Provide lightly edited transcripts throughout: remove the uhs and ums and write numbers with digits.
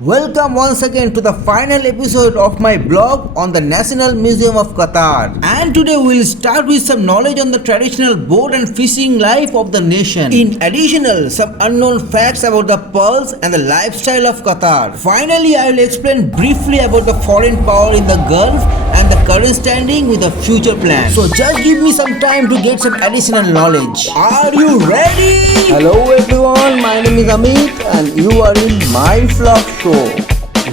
Welcome once again to the final episode of my blog on the National Museum of Qatar. And today we'll start with some knowledge on the traditional boat and fishing life of the nation. In additional, some unknown facts about the pearls and the lifestyle of Qatar. Finally, I will explain briefly about the foreign power in the Gulf and the current standing with the future plan. So just give me some time to get some additional knowledge. Are you ready? Hello everyone, my name is Amit and you are in my vlog show.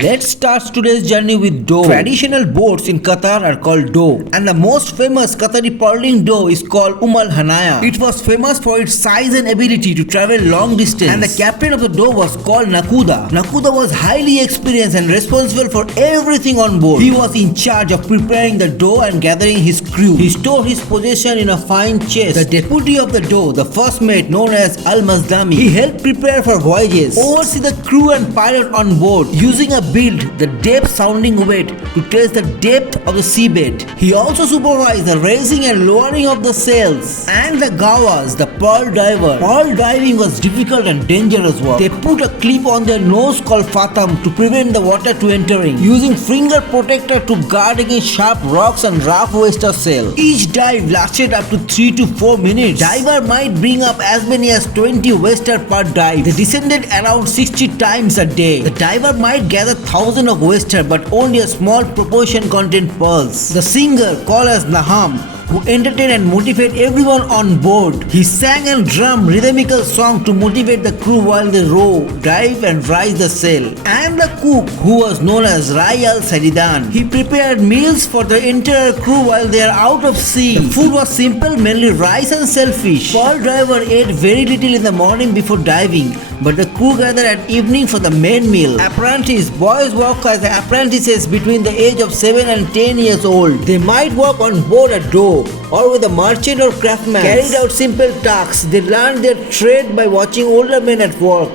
Let's start today's journey with dough. Traditional boats in Qatar are called dough, and the most famous Qatari pearling dough is called Al Hanaya. It was famous for its size and ability to travel long distance, and the captain of the dough was called Nakuda. Nakuda was highly experienced and responsible for everything on board. He was in charge of preparing the dough and gathering his crew. He stored his possession in a fine chest. The deputy of the dough, the first mate known as Al Mazdami, he helped prepare for voyages, oversee the crew and pilot on board, using a build the depth sounding weight to test the depth of the seabed. He also supervised the raising and lowering of the sails. And the gawas, the pearl diver. Pearl diving was difficult and dangerous work. They put a clip on their nose called fatham to prevent the water to entering, using finger protector to guard against sharp rocks and rough oyster sail. Each dive lasted up to 3 to 4 minutes. Diver might bring up as many as 20 oyster per dive. They descended around 60 times a day. The diver might gather thousands of oyster, but only a small proportion contain pearls. The singer, called as Naham, who entertained and motivated everyone on board. He sang and drummed rhythmical song to motivate the crew while they row, dive and rise the sail. And the cook, who was known as Rai al-Sadidan, he prepared meals for the entire crew while they are out of sea. The food was simple, mainly rice and shellfish. Pearl driver ate very little in the morning before diving, but the crew gathered at evening for the main meal. Apprentice, boys work as apprentices between the age of 7 and 10 years old. They might work on board a dough or with a merchant or craftsman, carried out simple tasks. They learned their trade by watching older men at work.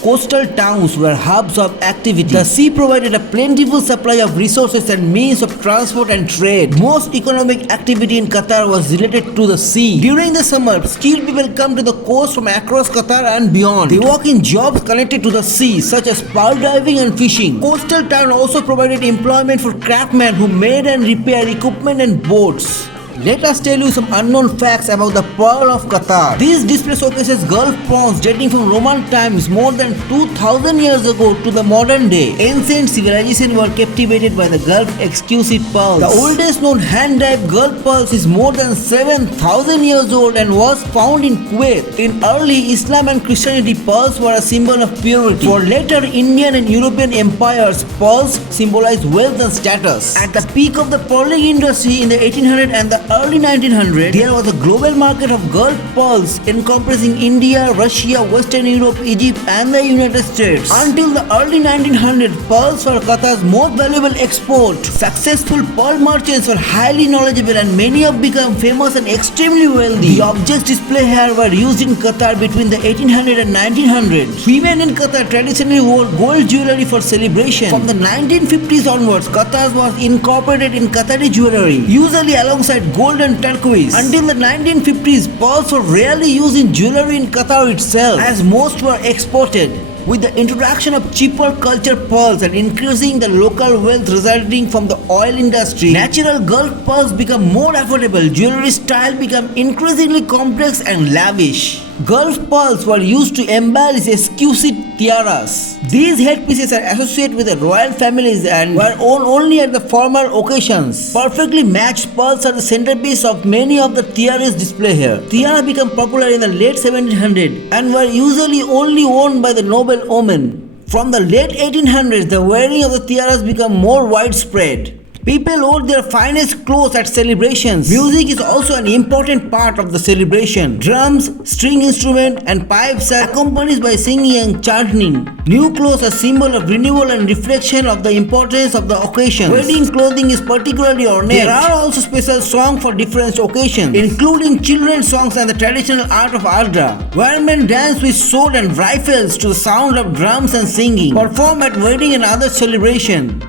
Coastal towns were hubs of activity. The sea provided a plentiful supply of resources and means of transport and trade. Most economic activity in Qatar was related to the sea. During the summer, skilled people come to the coast from across Qatar and beyond. They work in jobs connected to the sea, such as pearl diving and fishing. Coastal town also provided employment for craftsmen who made and repaired equipment and boats. Let us tell you some unknown facts about the Pearl of Qatar. This display showcases Gulf prawns dating from Roman times more than 2000 years ago to the modern day. Ancient civilizations were captivated by the Gulf exclusive pearls. The oldest known hand-dyed Gulf pearls is more than 7000 years old and was found in Kuwait. In early Islam and Christianity, pearls were a symbol of purity. For later Indian and European empires, pearls symbolized wealth and status. At the peak of the pearling industry in the 1800s and the early 1900s, there was a global market of Gulf pearls encompassing India, Russia, Western Europe, Egypt and the United States. Until the early 1900s, pearls were Qatar's most valuable export. Successful pearl merchants were highly knowledgeable and many have become famous and extremely wealthy. The objects displayed here were used in Qatar between the 1800s and 1900s. Women in Qatar traditionally wore gold jewelry for celebration. From the 1950s onwards, Qatar was incorporated in Qatari jewelry, usually alongside gold and turquoise. Until the 1950s, pearls were rarely used in jewelry in Qatar itself, as most were exported. With the introduction of cheaper culture pearls and increasing the local wealth resulting from the oil industry, natural Gulf pearls become more affordable. Jewelry style became increasingly complex and lavish. Gulf pearls were used to embellish exquisite tiaras. These headpieces are associated with the royal families and were worn only at the formal occasions. Perfectly matched pearls are the centerpiece of many of the tiaras displayed here. Tiara became popular in the late 1700s and were usually only worn by the noble women. From the late 1800s, the wearing of the tiaras became more widespread. People wore their finest clothes at celebrations. Music is also an important part of the celebration. Drums, string instruments, and pipes are accompanied by singing and chanting. New clothes are a symbol of renewal and reflection of the importance of the occasion. Wedding clothing is particularly ornate. There are also special songs for different occasions, including children's songs and the traditional art of Adra, where men dance with sword and rifles to the sound of drums and singing, perform at wedding and other celebrations.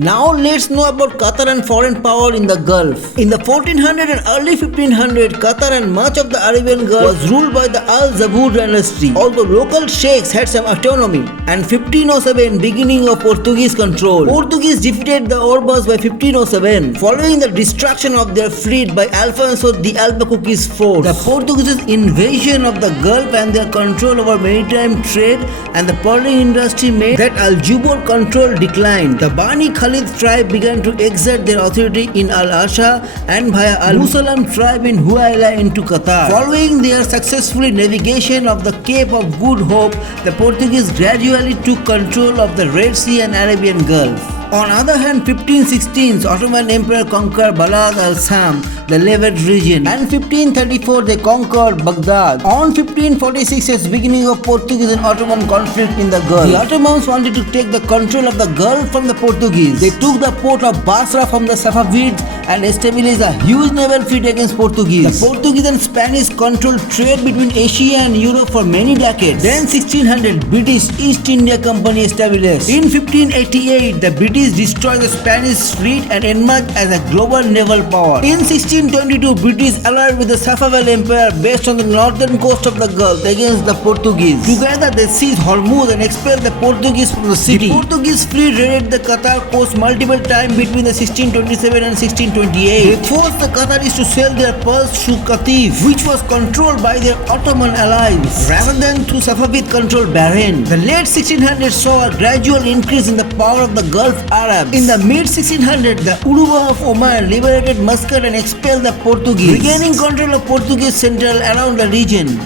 Now let's know about Qatar and foreign power in the Gulf. In the 1400 and early 1500, Qatar and much of the Arabian Gulf was ruled by the Al Zabur dynasty, although local sheikhs had some autonomy. And 1507, beginning of Portuguese control. Portuguese defeated the Orbas by 1507, following the destruction of their fleet by Alfonso de Albuquerque's force. The Portuguese invasion of the Gulf and their control over maritime trade and the pearling industry made that Al Jubur control declined. The Bani Khalid tribe began to exert their authority in Al Asha and via Al Musalam tribe in Huayla into Qatar. Following their successful navigation of the Cape of Good Hope, the Portuguese gradually took control of the Red Sea and Arabian Gulf. On other hand, 1516, Ottoman Emperor conquered Balad al-Sam, the Levant region, and 1534 they conquered Baghdad. On 1546, as beginning of Portuguese and Ottoman conflict in the Gulf, the Ottomans wanted to take the control of the Gulf from the Portuguese. They took the port of Basra from the Safavids and established a huge naval fleet against Portuguese. The Portuguese and Spanish controlled trade between Asia and Europe for many decades. Then 1600, British East India Company established. In 1588, the British destroyed the Spanish fleet and emerged as a global naval power. In 1622, British allied with the Safavid Empire based on the northern coast of the Gulf against the Portuguese. Together they seized Hormuz and expelled the Portuguese from the city. The Portuguese fleet raided the Qatar coast multiple times between the 1627 and 1628. They forced the Qataris to sell their pearls to Qatif, which was controlled by their Ottoman allies, rather than to Safavid-controlled Bahrain. The late 1600s saw a gradual increase in the power of the Gulf Arabs. In the mid-1600s, the Uruba of Oman liberated Muscat and expelled the Portuguese, regaining control of Portuguese central around the region.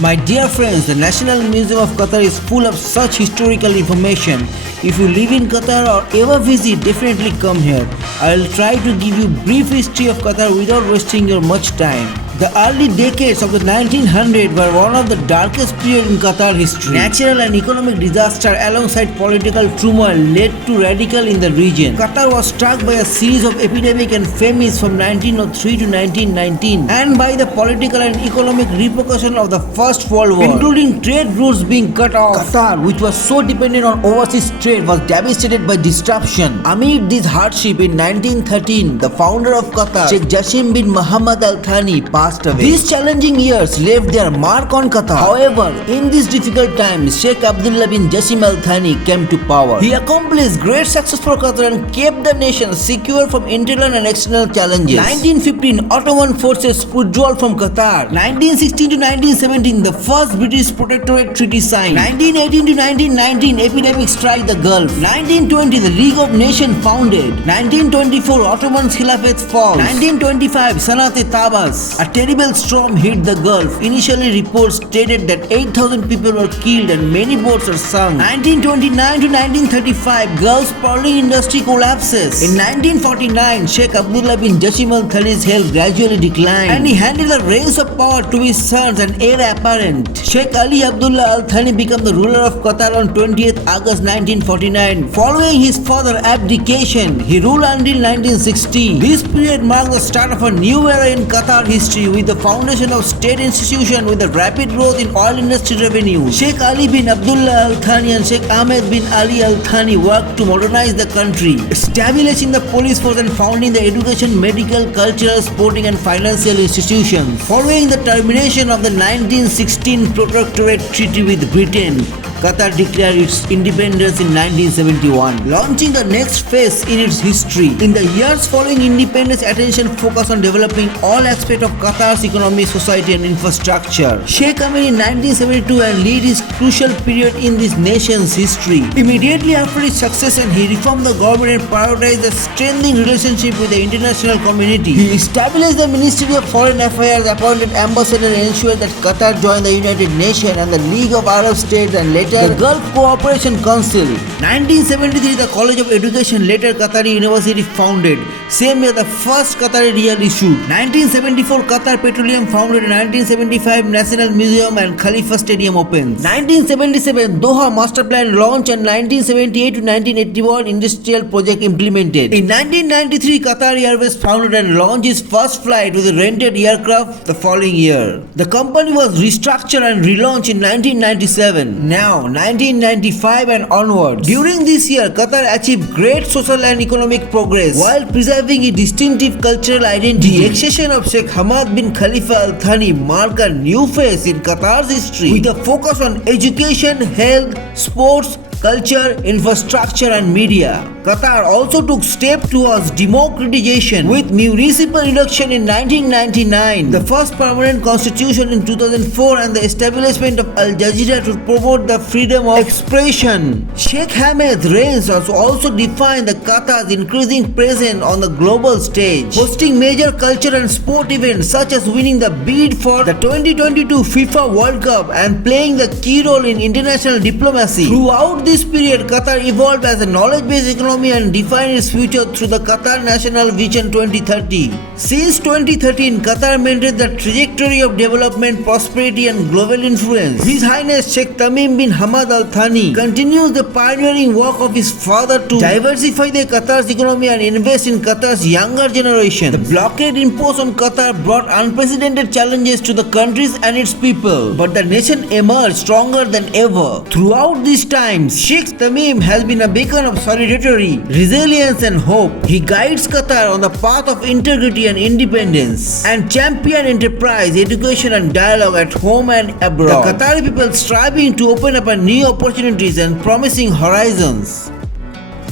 My dear friends, the National Museum of Qatar is full of such historical information. If you live in Qatar or ever visit, definitely come here. I will try to give you brief history of Qatar without wasting your much time. The early decades of the 1900s were one of the darkest periods in Qatar history. Natural and economic disaster alongside political turmoil led to radical in the region. Qatar was struck by a series of epidemic and famines from 1903 to 1919 and by the political and economic repercussion of the First World War, including trade routes being cut off. Qatar, which was so dependent on overseas trade, was devastated by disruption. Amid this hardship, in 1913, the founder of Qatar, Sheikh Jassim bin Muhammad Al Thani, passed away. These challenging years left their mark on Qatar. However, in these difficult times, Sheikh Abdullah bin Jassim Al Thani came to power. He accomplished great success for Qatar and kept the nation secure from internal and external challenges. 1915, Ottoman forces withdrawal from Qatar. 1916 to 1917, the first British Protectorate Treaty signed. 1918 to 1919, epidemic struck the Gulf. 1920, the League of Nations founded. 1924, Ottoman Khilafat falls. 1925, Sanat-e-Tabas. A terrible storm hit the Gulf. Initially, reports stated that 8,000 people were killed and many boats are sunk. 1929 to 1935, Gulf's pearling industry collapses. In 1949, Sheikh Abdullah bin Jassim Al Thani's health gradually declined, and he handed the reins of power to his sons and heir apparent. Sheikh Ali Abdullah Al Thani became the ruler of Qatar on 20th August 1949. Following his father's abdication, he ruled until 1960. This period marked the start of a new era in Qatar history, with the foundation of state institutions with a rapid growth in oil industry revenue. Sheikh Ali bin Abdullah Al Thani and Sheikh Ahmed bin Ali Al Thani worked to modernize the country, establishing the police force and founding the education, medical, cultural, sporting and financial institutions. Following the termination of the 1916 Protectorate Treaty with Britain, Qatar declared its independence in 1971, launching the next phase in its history. In the years following independence, attention focused on developing all aspects of Qatar's economy, society and infrastructure. Sheikh came in 1972 and led his crucial period in this nation's history. Immediately after his succession, he reformed the government and prioritized the strengthening relationship with the international community. He established the Ministry of Foreign Affairs, appointed ambassador and ensured that Qatar joined the United Nations and the League of Arab States and later the Gulf Cooperation Council. 1973, the College of Education, later Qatari University, founded. Same year, the first Qatari Riyal issued. 1974, Qatar Petroleum founded. 1975, National Museum and Khalifa Stadium opens. 1977, Doha Master Plan launched, and 1978 to 1981, industrial project implemented. In 1993, Qatari Airways founded and launched its first flight with a rented aircraft the following year. The company was restructured and relaunched in 1997. Now, now 1995 and onwards. During this year, Qatar achieved great social and economic progress while preserving its distinctive cultural identity. The accession of Sheikh Hamad bin Khalifa Al Thani marked a new phase in Qatar's history with a focus on education, health, sports, culture, infrastructure and media. Qatar also took steps towards democratization with municipal election in 1999, the first permanent constitution in 2004 and the establishment of Al Jazeera to promote the freedom of expression. Sheikh Hamed's reign has also defined the Qatar's increasing presence on the global stage, hosting major culture and sport events such as winning the bid for the 2022 FIFA World Cup and playing the key role in international diplomacy. Throughout this period, Qatar evolved as a knowledge-based economy and defined its future through the Qatar National Vision 2030. Since 2013, Qatar maintained the trajectory of development, prosperity and global influence. His Highness Sheikh Tamim bin Hamad Al Thani continues the pioneering work of his father to diversify the Qatar's economy and invest in Qatar's younger generation. The blockade imposed on Qatar brought unprecedented challenges to the countries and its people, but the nation emerged stronger than ever. Throughout these times, Sheikh Tamim has been a beacon of solidarity, resilience and hope. He guides Qatar on the path of integrity and independence and champion enterprise, education and dialogue at home and abroad. The Qatari people striving to open up new opportunities and promising horizons.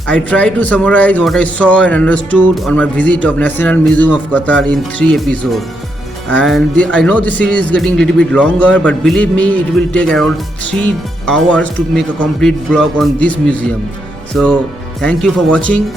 I try to summarize what I saw and understood on my visit of National Museum of Qatar in 3 episodes. And I know this series is getting a little bit longer, but believe me, it will take around 3 hours to make a complete blog on this museum. So thank you for watching.